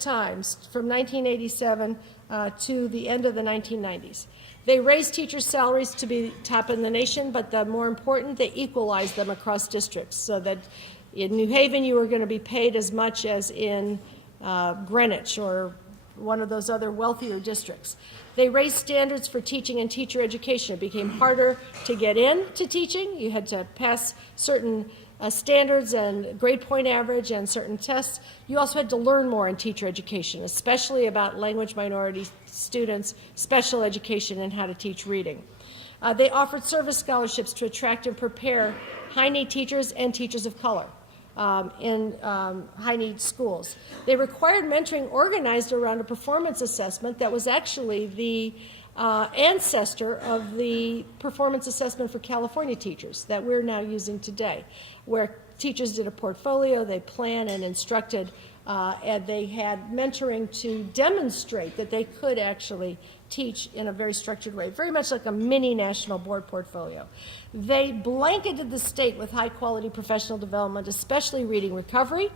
times from 1987 to the end of the 1990s. They raised teachers' salaries to be top in the nation, but the more important, they equalized them across districts so that in New Haven you were going to be paid as much as in Greenwich or one of those other wealthier districts. They raised standards for teaching and teacher education. It became harder to get into teaching. You had to pass certain standards and grade point average and certain tests. You also had to learn more in teacher education, especially about language minority students, special education, and how to teach reading. They offered service scholarships to attract and prepare high-need teachers and teachers of color in high-need schools. They required mentoring organized around a performance assessment that was actually the ancestor of the performance assessment for California teachers that we're now using today, where teachers did a portfolio, they planned and instructed, and they had mentoring to demonstrate that they could actually teach in a very structured way, very much like a mini national board portfolio. They blanketed the state with high-quality professional development, especially reading recovery,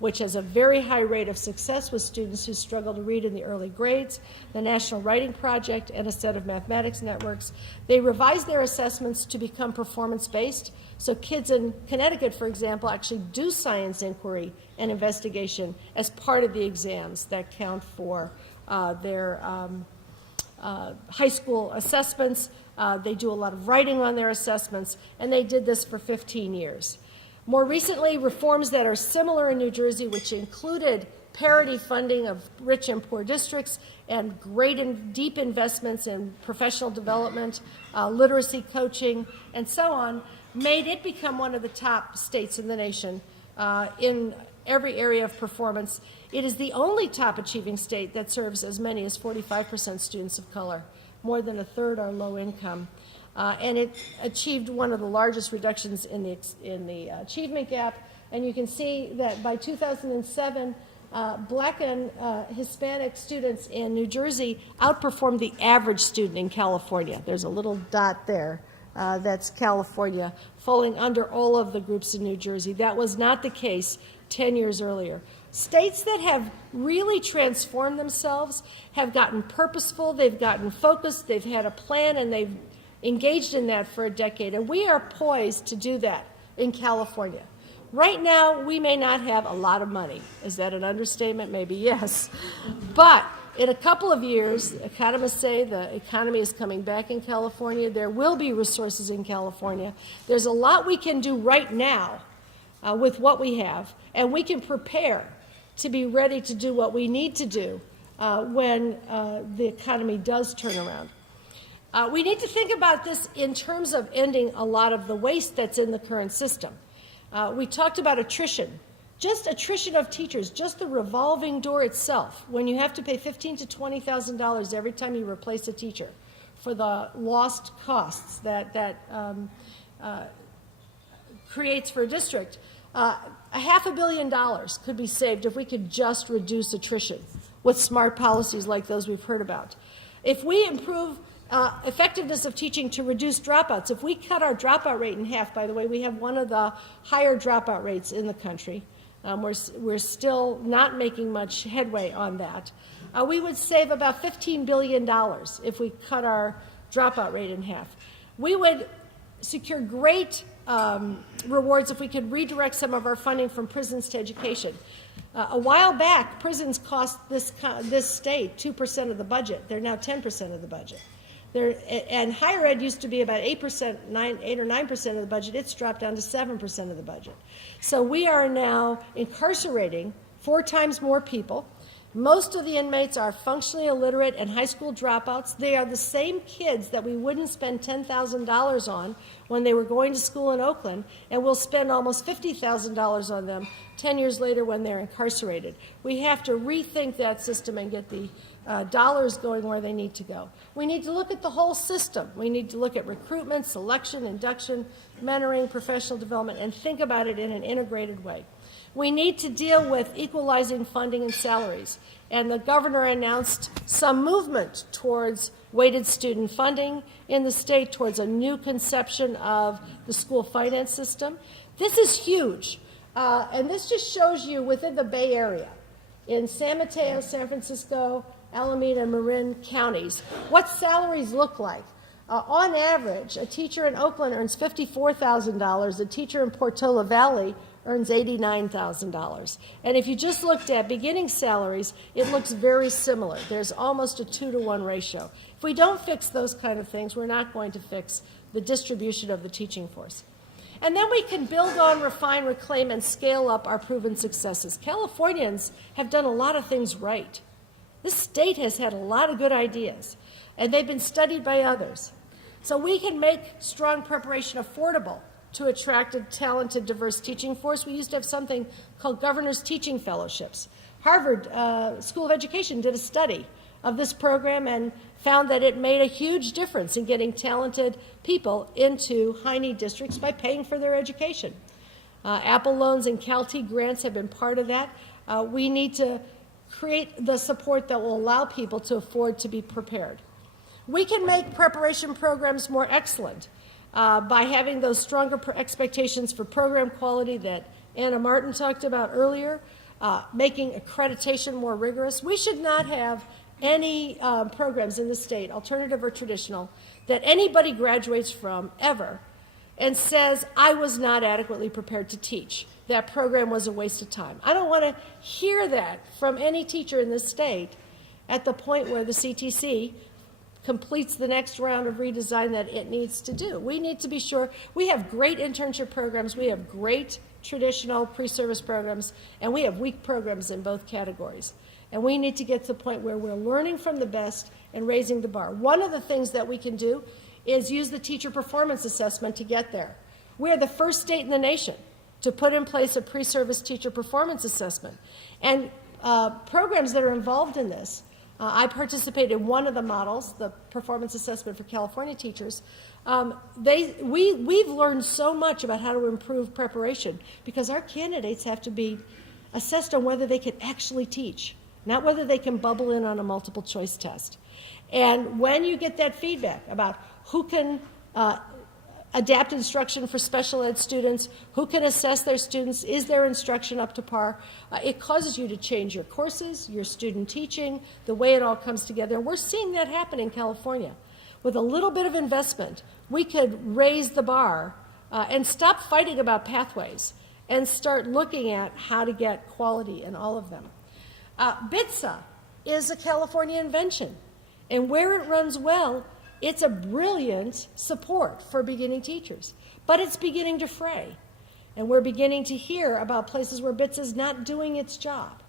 which has a very high rate of success with students who struggle to read in the early grades, the National Writing Project, and a set of mathematics networks. They revised their assessments to become performance-based, so kids in Connecticut, for example, actually do science inquiry and investigation as part of the exams that count for their high school assessments. They do a lot of writing on their assessments, and they did this for 15 years. More recently, reforms that are similar in New Jersey, which included parity funding of rich and poor districts and great and deep investments in professional development, literacy coaching, and so on, made it become one of the top states in the nation in every area of performance. It is the only top achieving state that serves as many as 45% students of color. More than a third are low income. And it achieved one of the largest reductions in the achievement gap. And you can see that by 2007, Black and Hispanic students in New Jersey outperformed the average student in California. There's a little dot there. That's California, falling under all of the groups in New Jersey. That was not the case 10 years earlier. States that have really transformed themselves have gotten purposeful, they've gotten focused, they've had a plan, and they've engaged in that for a decade. And we are poised to do that in California. Right now, we may not have a lot of money. Is that an understatement? Maybe yes. But in a couple of years, economists say the economy is coming back in California. There will be resources in California. There's a lot we can do right now with what we have, and we can prepare to be ready to do what we need to do when the economy does turn around. We need to think about this in terms of ending a lot of the waste that's in the current system. We talked about attrition. Just attrition of teachers, just the revolving door itself, when you have to pay $15,000 to $20,000 every time you replace a teacher for the lost costs that creates for a district, $500 million could be saved if we could just reduce attrition with smart policies like those we've heard about. If we improve effectiveness of teaching to reduce dropouts, if we cut our dropout rate in half, by the way, we have one of the higher dropout rates in the country. We're still not making much headway on that. We would save about $15 billion if we cut our dropout rate in half. We would secure great rewards if we could redirect some of our funding from prisons to education. A while back, prisons cost this state 2% of the budget. They're now 10% of the budget. And higher ed used to be about 8% or 9% of the budget. It's dropped down to 7% of the budget. So we are now incarcerating 4 times more people. Most of the inmates are functionally illiterate and high school dropouts. They are the same kids that we wouldn't spend $10,000 on when they were going to school in Oakland, and we'll spend almost $50,000 on them 10 years later when they're incarcerated. We have to rethink that system and get the dollars going where they need to go. We need to look at the whole system. We need to look at recruitment, selection, induction, mentoring, professional development, and think about it in an integrated way. We need to deal with equalizing funding and salaries. And the governor announced some movement towards weighted student funding in the state, towards a new conception of the school finance system. This is huge. And this just shows you within the Bay Area in San Mateo, San Francisco, Alameda, and Marin counties, what salaries look like. On average, a teacher in Oakland earns $54,000. A teacher in Portola Valley earns $89,000. And if you just looked at beginning salaries, it looks very similar. There's almost a 2-to-1 ratio. If we don't fix those kind of things, we're not going to fix the distribution of the teaching force. And then we can build on, refine, reclaim, and scale up our proven successes. Californians have done a lot of things right. This state has had a lot of good ideas, and they've been studied by others. So we can make strong preparation affordable to attract a talented, diverse teaching force. We used to have something called Governor's Teaching Fellowships. Harvard School of Education did a study of this program and found that it made a huge difference in getting talented people into high-need districts by paying for their education. Apple loans and CalTE grants have been part of that. We need to create the support that will allow people to afford to be prepared. We can make preparation programs more excellent by having those stronger expectations for program quality that Anna Martin talked about earlier, making accreditation more rigorous. We should not have any programs in the state, alternative or traditional, that anybody graduates from ever and says, I was not adequately prepared to teach. That program was a waste of time. I don't want to hear that from any teacher in this state at the point where the CTC completes the next round of redesign that it needs to do. We need to be sure we have great internship programs, we have great traditional pre-service programs, and we have weak programs in both categories. And we need to get to the point where we're learning from the best and raising the bar. One of the things that we can do is use the teacher performance assessment to get there. We're the first state in the nation to put in place a pre-service teacher performance assessment. And programs that are involved in this, I participated in one of the models, the performance assessment for California teachers. We've learned so much about how to improve preparation because our candidates have to be assessed on whether they can actually teach, not whether they can bubble in on a multiple choice test. And when you get that feedback about who can adapt instruction for special ed students, who can assess their students, is their instruction up to par, it causes you to change your courses, your student teaching, the way it all comes together. And we're seeing that happen in California. With a little bit of investment, we could raise the bar and stop fighting about pathways and start looking at how to get quality in all of them. BITSA is a California invention, and where it runs well, it's a brilliant support for beginning teachers, but it's beginning to fray. And we're beginning to hear about places where BITSA is not doing its job,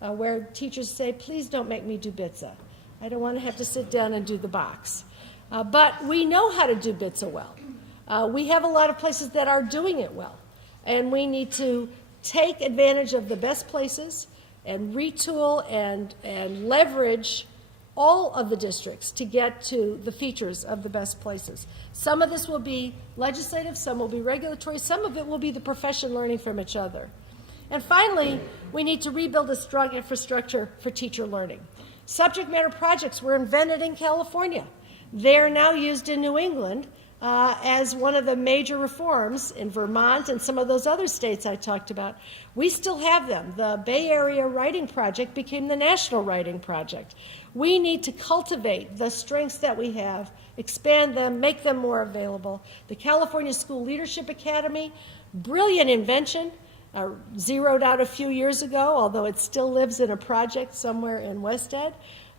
where teachers say, please don't make me do BITSA. I don't want to have to sit down and do the box. But we know how to do BITSA well. We have a lot of places that are doing it well, and we need to take advantage of the best places and retool and leverage all of the districts to get to the features of the best places. Some of this will be legislative, some will be regulatory, some of it will be the profession learning from each other. And finally, we need to rebuild a strong infrastructure for teacher learning. Subject matter projects were invented in California. They are now used in New England as one of the major reforms in Vermont and some of those other states I talked about. We still have them. The Bay Area Writing Project became the National Writing Project. We need to cultivate the strengths that we have, expand them, make them more available. The California School Leadership Academy, brilliant invention, zeroed out a few years ago, although it still lives in a project somewhere in West Ed,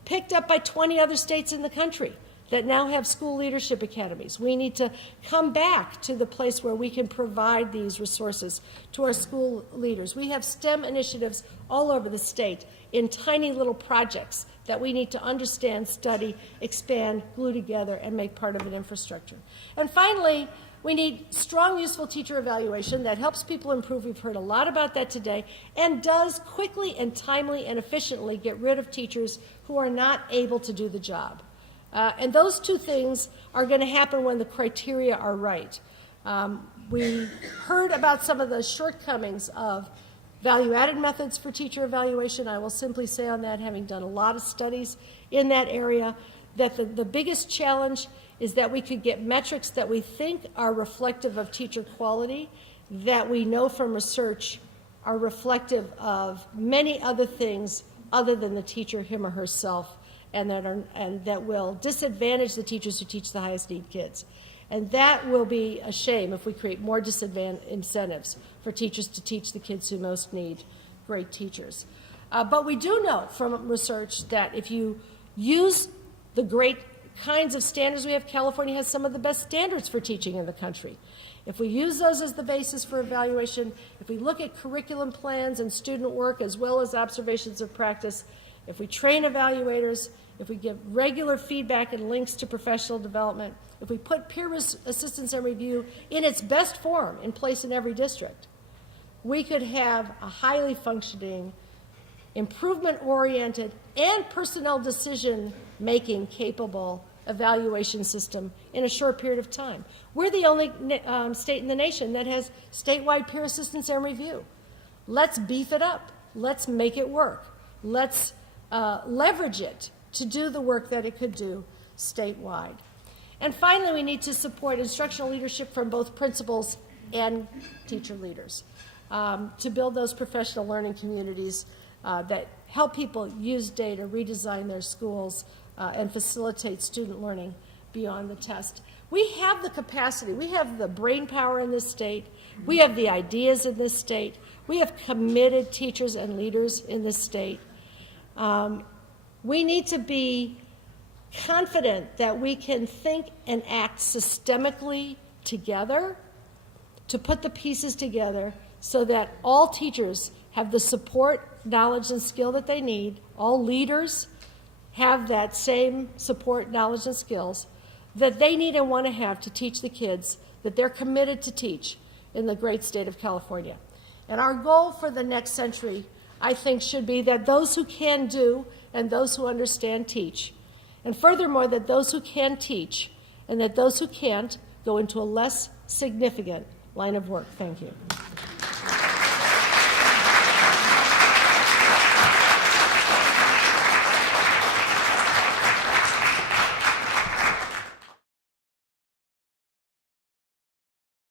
picked up by 20 other states in the country that now have school leadership academies. We need to come back to the place where we can provide these resources to our school leaders. We have STEM initiatives all over the state in tiny little projects that we need to understand, study, expand, glue together, and make part of an infrastructure. And finally, we need strong, useful teacher evaluation that helps people improve. We've heard a lot about that today, and does quickly and timely and efficiently get rid of teachers who are not able to do the job. And those two things are going to happen when the criteria are right. We heard about some of the shortcomings of value-added methods for teacher evaluation. I will simply say on that, having done a lot of studies in that area, that the biggest challenge is that we could get metrics that we think are reflective of teacher quality, that we know from research are reflective of many other things other than the teacher, him or herself, and that will disadvantage the teachers who teach the highest need kids. And that will be a shame if we create more incentives for teachers to teach the kids who most need great teachers. But we do know from research that if you use the great kinds of standards we have, California has some of the best standards for teaching in the country. If we use those as the basis for evaluation, if we look at curriculum plans and student work as well as observations of practice, if we train evaluators, if we give regular feedback and links to professional development, if we put peer assistance and review in its best form in place in every district, we could have a highly functioning, improvement-oriented, and personnel decision-making capable evaluation system in a short period of time. We're the only state in the nation that has statewide peer assistance and review. Let's beef it up. Let's make it work. Let's leverage it to do the work that it could do statewide. And finally, we need to support instructional leadership from both principals and teacher leaders to build those professional learning communities that help people use data, redesign their schools, and facilitate student learning beyond the test. We have the capacity. We have the brain power in this state. We have the ideas in this state. We have committed teachers and leaders in this state. We need to be confident that we can think and act systemically together to put the pieces together so that all teachers have the support, knowledge, and skill that they need. All leaders have that same support, knowledge, and skills that they need and want to have to teach the kids that they're committed to teach in the great state of California. And our goal for the next century, I think, should be that those who can do and those who understand teach. And furthermore, that those who can teach and that those who can't go into a less significant line of work. Thank you.